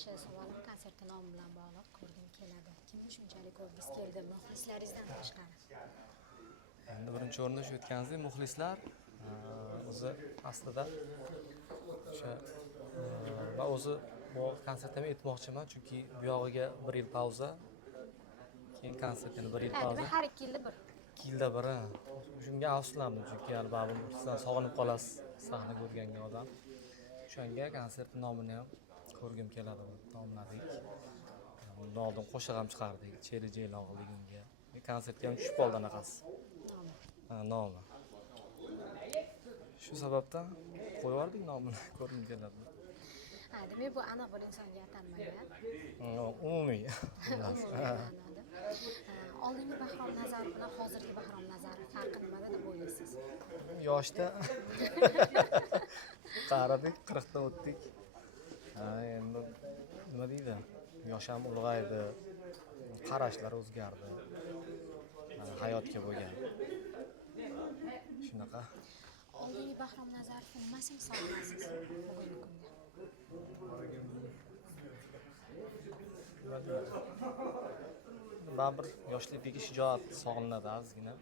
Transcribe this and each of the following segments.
birinchi savolim konsert nomi bilan bog'liq. Ko'rgim keladi. Kimni shunchalik ko'rgis keldi muxlislaringizdan tashqari? Endi birinchi o'rinda shu aytganingizdek muxlislar o'zi aslida o'sha va o'zi bu konsertni aytmoqchiman, chunki bu yog'iga 1 yil pauza, keyin konsert yana 1 yil pauza. Har 2 yilda bir. 2 yilda biri. Shunga afsuslandim, chunki albatta sizdan sog'inib qolasiz sahna ko'rganga odam. O'shanga konsert nomini ham ko'rgim keladi deb nomladik. Bundan oldin qo'shiq ham chiqardik, Cheri Jeylan qildik unga. Konsertga ham tushib qoldi anaqasi. Nomi. Shu sababdan qo'yib yubordik nomini, ko'rgim keladi. Demak bu aniq bir insonga atalmagan. Umumiy. Oldingi Bahrom Nazarov bilan hozirgi Bahrom Nazarov farqi nimada deb o'ylaysiz? Yoshda qaradik, 40 dan o'tdik. Endi nima deydi? Yosh ham ulg'aydi, qarashlar o'zgardi. Hayotga bo'lgan. Shunaqa. Oldingi Bahrom Nazarovni nimasini sog'inasiz bugungi kunda? Baribir yoshlikdagi shijoat sog'inadi ozgina.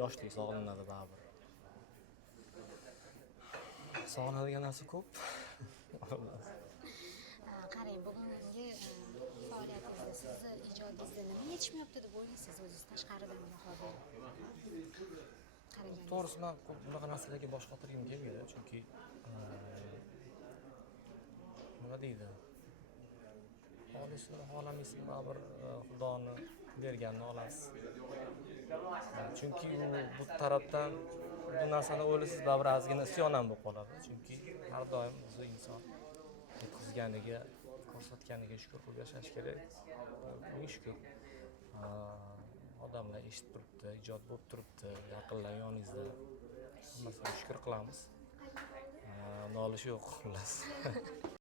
Yoshlik sog'inadi baribir. Sog'inadigan narsa ko'p. Qarang, bugungi faoliyatingizda, sizni ijodingizda nima yetishmayapti deb o'ylaysiz o'zingiz tashqaridan baho berib? To'g'risi men bunaqa narsalarga bosh qotirgim kelmaydi, chunki nima deydi? Xolisini xohlamaysizmi, baribir Xudoni berganini olasiz. Chunki bu tarafdan bu narsani o'ylaysiz, baribir ozgina isyon ham bo'lib qoladi. Chunki har doim o'zi inson yetkazganiga, ko'rsatganiga shukr qilib yashash kerak. Ming shukr. Odamlar eshitib turibdi, ijod bo'lib turibdi, yaqinlar yoningizda. Hammasiga shukr qilamiz. Nolish yo'q, xullas.